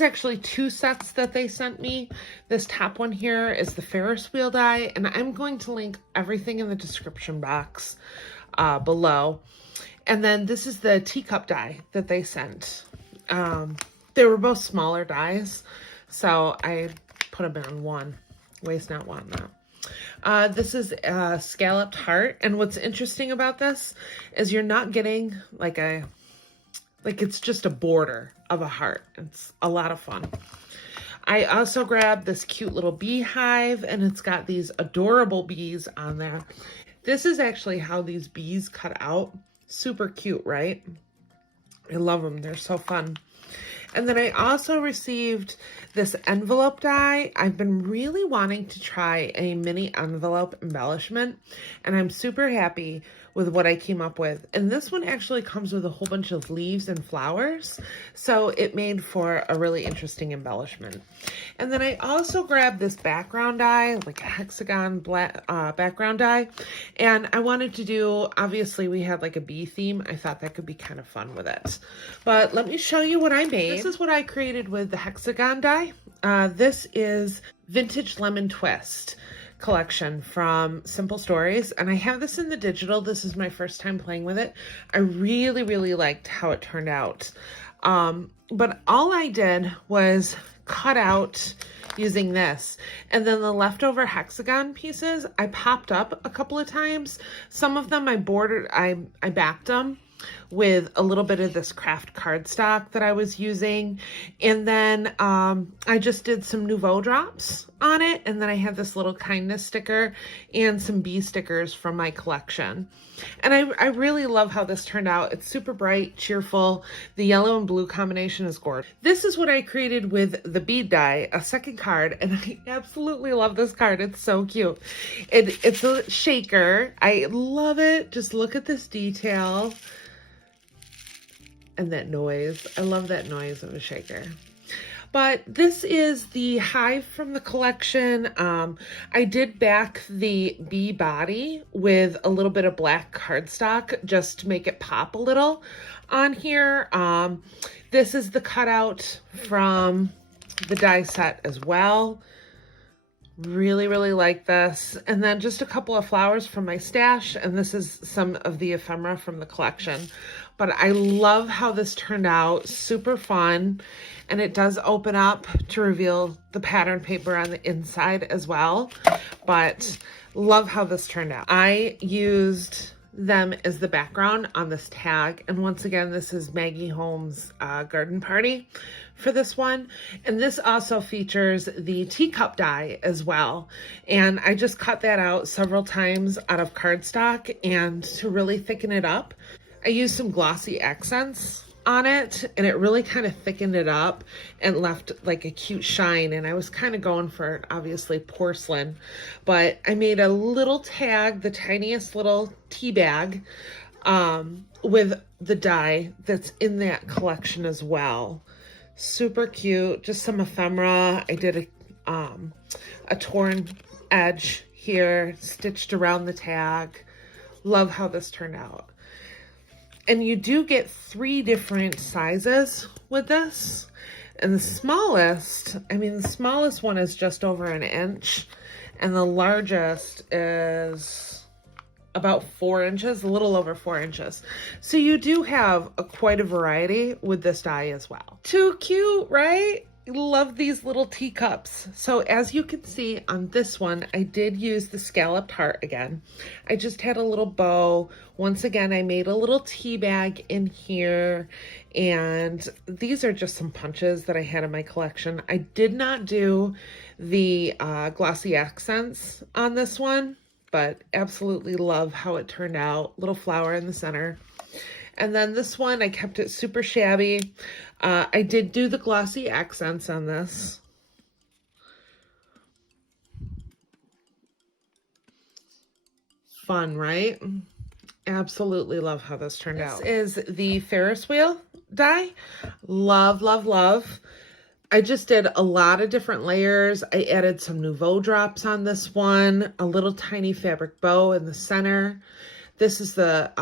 is actually 2 sets that they sent me. This top one here is the Ferris wheel die, and I'm going to link everything in the description box below. And then this is the teacup die that they sent. They were both smaller dies, so I put them in one. Waste not, want not. This is a scalloped heart, and what's interesting about this is you're not getting like it's just a border of a heart. It's a lot of fun. I also grabbed this cute little beehive, and it's got these adorable bees on there. This is actually how these bees cut out. Super cute, right? I love them. They're so fun. And then I also received this envelope die. I've been really wanting to try a mini envelope embellishment, and I'm super happy with what I came up with. And this one actually comes with a whole bunch of leaves and flowers, so it made for a really interesting embellishment. And then I also grabbed this background die, like a hexagon black, background die, and I wanted to do, obviously we had like a bee theme. I thought that could be kind of fun with it. But let me show you what I made. This is what I created with the hexagon die. This is Vintage Lemon Twist collection from Simple Stories, and I have this in the digital. This is my first time playing with it. I really liked how it turned out. But all I did was cut out using this, and then the leftover hexagon pieces I popped up a couple of times. Some of them I backed them with a little bit of this craft cardstock that I was using, and then I just did some Nouveau drops on it, and then I had this little kindness sticker and some bee stickers from my collection. And I really love how this turned out. It's super bright, cheerful. The yellow and blue combination is gorgeous. This is what I created with the bead die, a second card, and I absolutely love this card. It's so cute. It's a shaker. I love it. Just look at this detail. And that noise. I love that noise of a shaker. But this is the hive from the collection. I did back the bee body with a little bit of black cardstock just to make it pop a little on here. This is the cutout from the die set as well. Really like this. And then just a couple of flowers from my stash, and this is some of the ephemera from the collection. But I love how this turned out. Super fun. And it does open up to reveal the pattern paper on the inside as well. But love how this turned out. I used them as the background on this tag. And once again, this is Maggie Holmes' garden party for this one. And this also features the teacup die as well. And I just cut that out several times out of cardstock, and to really thicken it up, I used some glossy accents on it, and it really kind of thickened it up and left like a cute shine. And I was kind of going for, obviously, porcelain, but I made a little tag, the tiniest little tea bag, with the die that's in that collection as well. Super cute. Just some ephemera. I did a torn edge here stitched around the tag. Love how this turned out. And you do get 3 different sizes with this. And the smallest one is just over an inch. And the largest is about 4 inches, a little over 4 inches. So you do have quite a variety with this die as well. Too cute, right? Love these little teacups. So as you can see on this one, I did use the scalloped heart again. I just had a little bow. Once again, I made a little tea bag in here, and these are just some punches that I had in my collection. I did not do the glossy accents on this one, but absolutely love how it turned out. Little flower in the center. And then this one, I kept it super shabby. I did do the glossy accents on this. Fun, right? Absolutely love how this turned out. This is the Ferris wheel die. Love. I just did a lot of different layers. I added some Nouveau drops on this one, a little tiny fabric bow in the center. This is the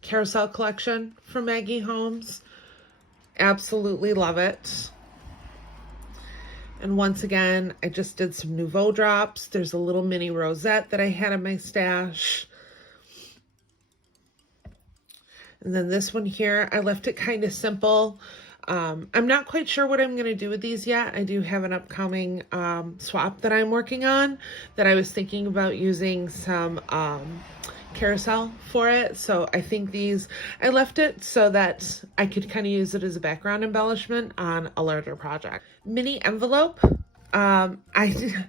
Carousel collection from Maggie Holmes. Absolutely love it. And once again, I just did some Nouveau drops. There's a little mini rosette that I had in my stash. And then this one here, I left it kind of simple. I'm not quite sure what I'm going to do with these yet. I do have an upcoming swap that I'm working on that I was thinking about using some Cascell for it. So I think I left it so that I could kind of use it as a background embellishment on a larger project. Mini envelope. I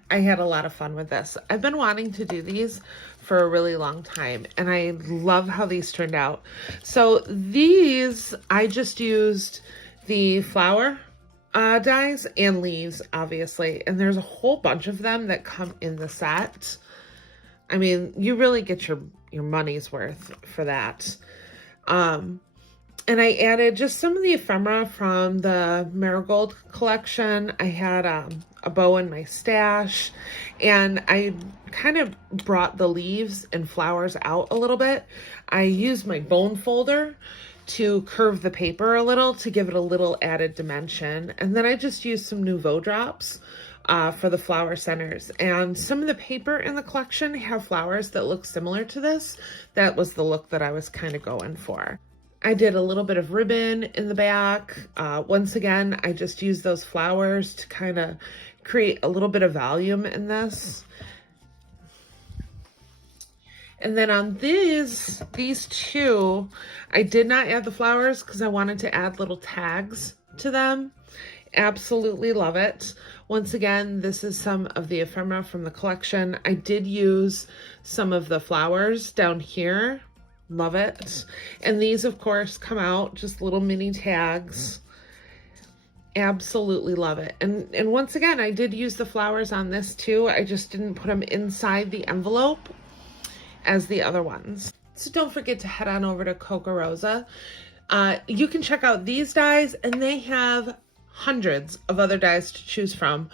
had a lot of fun with this. I've been wanting to do these for a really long time, and I love how these turned out. So these, I just used the flower dies and leaves, obviously, and there's a whole bunch of them that come in the set. I mean, you really get your money's worth for that. And I added just some of the ephemera from the Marigold collection. I had a bow in my stash, and I kind of brought the leaves and flowers out a little bit. I used my bone folder to curve the paper a little to give it a little added dimension. And then I just used some Nouveau drops for the flower centers. And some of the paper in the collection have flowers that look similar to this. That was the look that I was kind of going for. I did a little bit of ribbon in the back. Once again, I just used those flowers to kind of create a little bit of volume in this. And then on these two, I did not add the flowers because I wanted to add little tags to them. Absolutely love it. Once again, this is some of the ephemera from the collection. I did use some of the flowers down here. Love it. And these, of course, come out just little mini tags. Absolutely love it. And once again, I did use the flowers on this too. I just didn't put them inside the envelope as the other ones. So don't forget to head on over to Kokorosa. You can check out these dies, and they have hundreds of other dies to choose from.